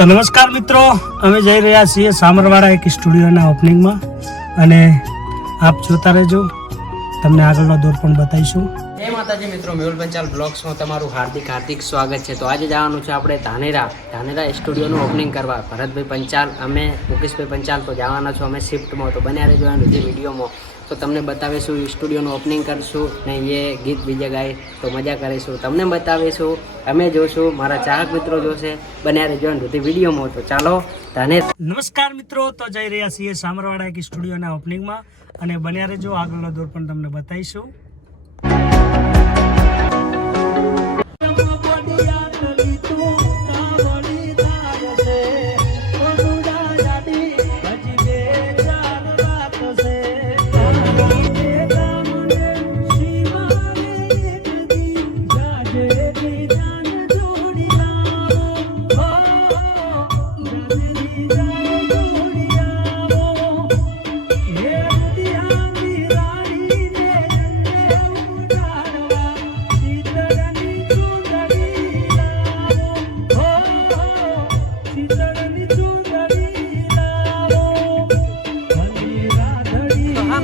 તો નમસ્કાર મિત્રો, અમે જઈ રહ્યા છીએ સામરવાડા એક સ્ટુડિયોના ઓપનિંગમાં અને આપ જોતા રહેજો, તમને આગળનો દોર પણ બતાવીશું. જય માતાજી મિત્રો, મેહુલ પંચાલ બ્લોગ્સમાં તમારું હાર્દિક સ્વાગત છે. તો આજે જવાનું છે આપણે ધાનેરા સ્ટુડિયોનું ઓપનિંગ કરવા. ભરતભાઈ પંચાલ, અમે મુકેશભાઈ પંચાલ તો જવાના છો અમે શિફ્ટમાં. તો બન્યા રહેજો એનું જે વિડીયોમાં, તો તમને બતાવીશું સ્ટુડિયોનું ઓપનિંગ કરશું ને એ ગીત બીજા ગાય તો મજા કરીશું, તમને બતાવીશું, અમે જોશું, મારા ચાહક મિત્રો જોશે. બન્યા રહેજો એનું વિડીયોમાં. તો ચાલો ધાનેરા. નમસ્કાર મિત્રો, તો જઈ રહ્યા છીએ સામરવાડા એક સ્ટુડિયોના ઓપનિંગમાં અને બન્યા રહેજો, આગળનો દોર પણ તમને બતાવીશું.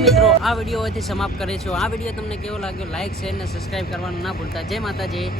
મિત્રો, આ વિડીયો અહીંથી સમાપ્ત કરે છે. આ વિડીયો તમને કેવો લાગ્યો, લાઈક શેર ને સબસ્ક્રાઇબ કરવાનું ના ભૂલતા. જય માતાજી.